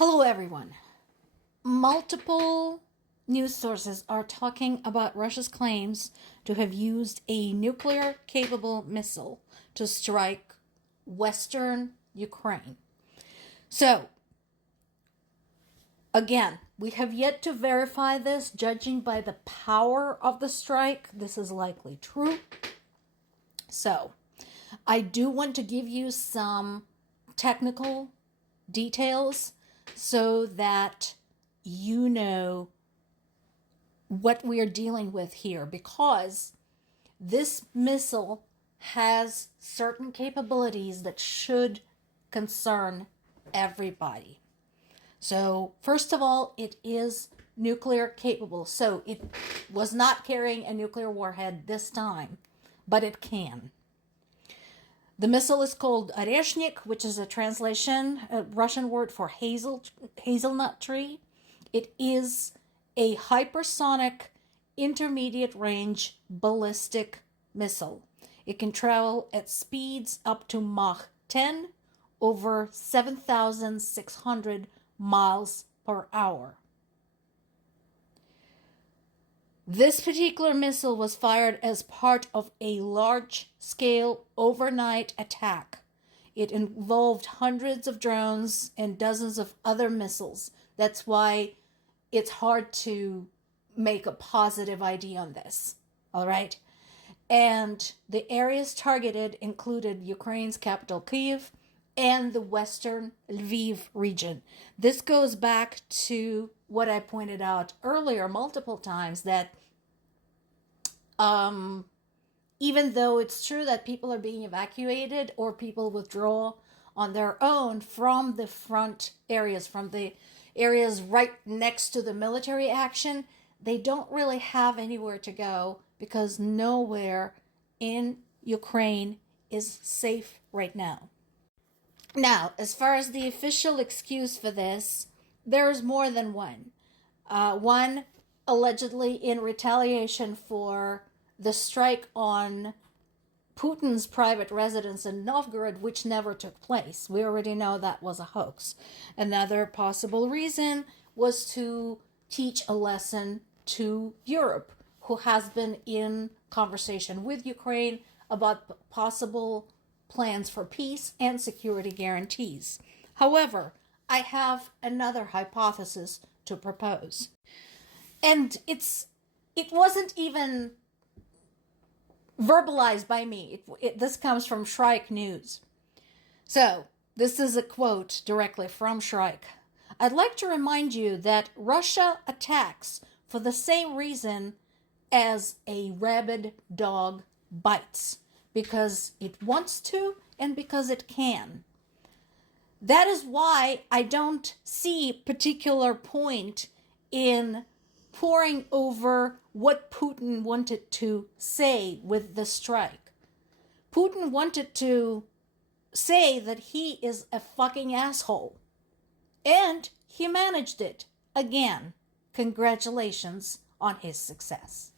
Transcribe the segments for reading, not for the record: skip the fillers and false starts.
Hello, everyone. Multiple news sources are talking about Russia's claims to have used a nuclear capable missile to strike Western Ukraine. So, again, we have yet to verify this. Judging by the power of the strike, this is likely true. So, I do want to give you some technical details so that you know what we are dealing with here, because this missile has certain capabilities that should concern everybody. So, first of all, it is nuclear capable. So, it was not carrying a nuclear warhead this time, but it can. The missile is called Oreshnik, which is a translation, a Russian word for hazelnut tree. It is a hypersonic intermediate range ballistic missile. It can travel at speeds up to Mach 10 over 7,600 miles per hour. This particular missile was fired as part of a large-scale overnight attack. It involved hundreds of drones and dozens of other missiles. That's why it's hard to make a positive ID on this. All right? And the areas targeted included Ukraine's capital, Kyiv, and the western Lviv region. This goes back to what I pointed out earlier multiple times, that even though it's true that people are being evacuated or people withdraw on their own from the front areas, from the areas right next to the military action, they don't really have anywhere to go because nowhere in Ukraine is safe right now. Now, as far as the official excuse for this, there's more than one. One allegedly in retaliation for the strike on Putin's private residence in Novgorod, which never took place. We already know that was a hoax. Another possible reason was to teach a lesson to Europe, who has been in conversation with Ukraine about possible plans for peace and security guarantees. However, I have another hypothesis to propose. And it wasn't even verbalized by me. This comes from Shrike News. So, this is a quote directly from Shrike. I'd like to remind you that Russia attacks for the same reason as a rabid dog bites, because it wants to and because it can. That is why I don't see particular point in poring over what Putin wanted to say with the strike. Putin wanted to say that he is a fucking asshole. And he managed it. Again, congratulations on his success.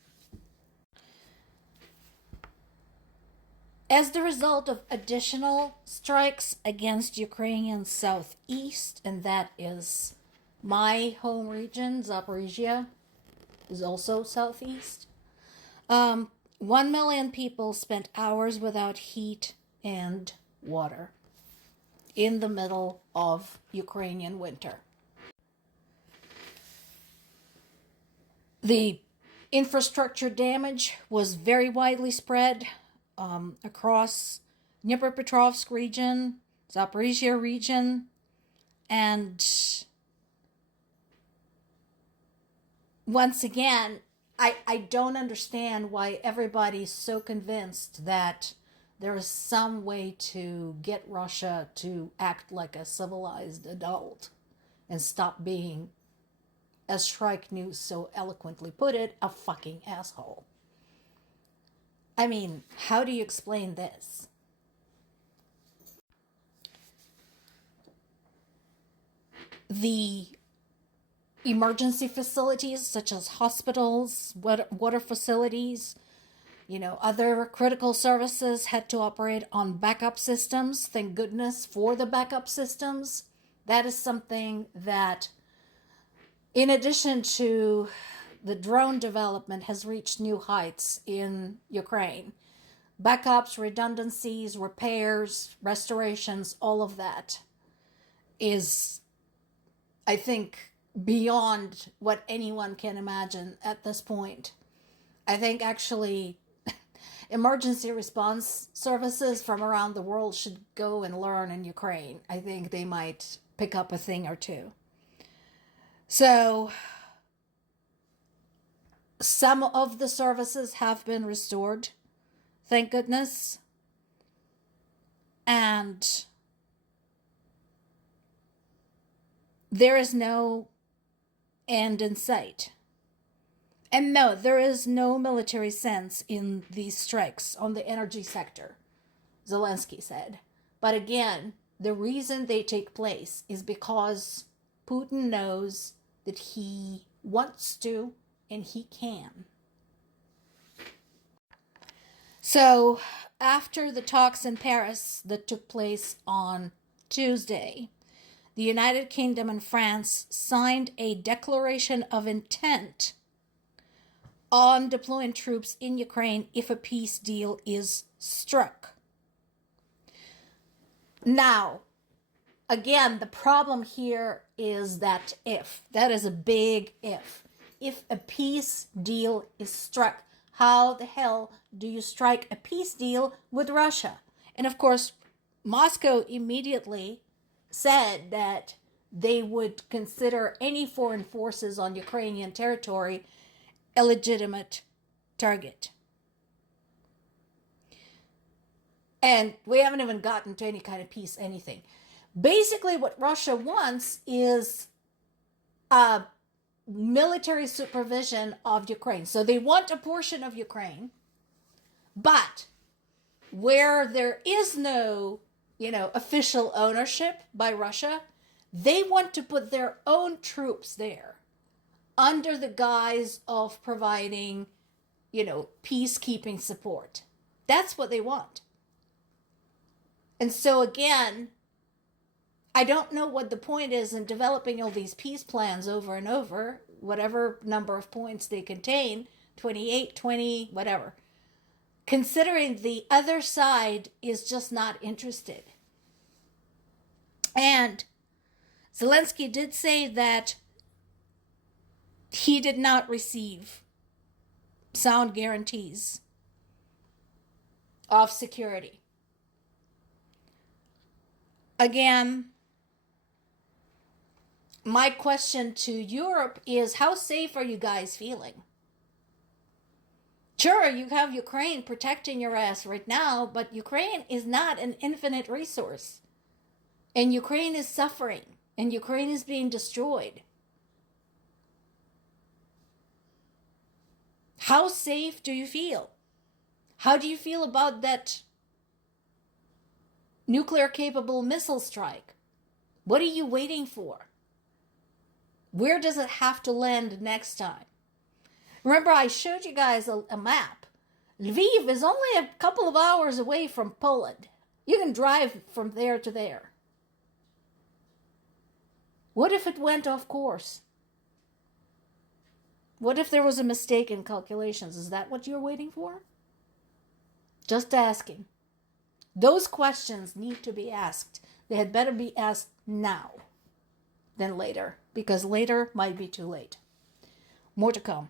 As the result of additional strikes against Ukrainian southeast, and that is my home region, Zaporizhia, is also southeast. 1 million people spent hours without heat and water in the middle of Ukrainian winter. The infrastructure damage was very widely spread across Dnipropetrovsk region, Zaporizhia region, and once again, I don't understand why everybody's so convinced that there is some way to get Russia to act like a civilized adult and stop being, as Shrike News so eloquently put it, a fucking asshole. I mean, how do you explain this? The emergency facilities such as hospitals, water facilities, other critical services had to operate on backup systems. Thank goodness for the backup systems. That is something that, in addition to the drone development, has reached new heights in Ukraine. Backups, redundancies, repairs, restorations, all of that is, I think, beyond what anyone can imagine at this point. I think actually emergency response services from around the world should go and learn in Ukraine. I think they might pick up a thing or two. So some of the services have been restored, thank goodness. And there is no end in sight. And no, there is no military sense in these strikes on the energy sector, Zelensky said. But again, the reason they take place is because Putin knows that he wants to and he can. So, after the talks in Paris that took place on Tuesday, the United Kingdom and France signed a declaration of intent on deploying troops in Ukraine if a peace deal is struck. Now, again, the problem here is that if. That is a big if. If a peace deal is struck, how the hell do you strike a peace deal with Russia? And of course, Moscow immediately said that they would consider any foreign forces on Ukrainian territory a legitimate target. And we haven't even gotten to any kind of peace, anything. Basically, what Russia wants is a military supervision of Ukraine. So they want a portion of Ukraine, but where there is no, official ownership by Russia, they want to put their own troops there under the guise of providing, peacekeeping support. That's what they want. And so again, I don't know what the point is in developing all these peace plans over and over, whatever number of points they contain, 28, 20, whatever, considering the other side is just not interested. And Zelensky did say that he did not receive sound guarantees of security. Again, my question to Europe is, how safe are you guys feeling? Sure, you have Ukraine protecting your ass right now, but Ukraine is not an infinite resource. And Ukraine is suffering, and Ukraine is being destroyed. How safe do you feel? How do you feel about that nuclear-capable missile strike? What are you waiting for? Where does it have to land next time? Remember, I showed you guys a map. Lviv is only a couple of hours away from Poland. You can drive from there to there. What if it went off course? What if there was a mistake in calculations? Is that what you're waiting for? Just asking. Those questions need to be asked. They had better be asked now than later, because later might be too late. More to come.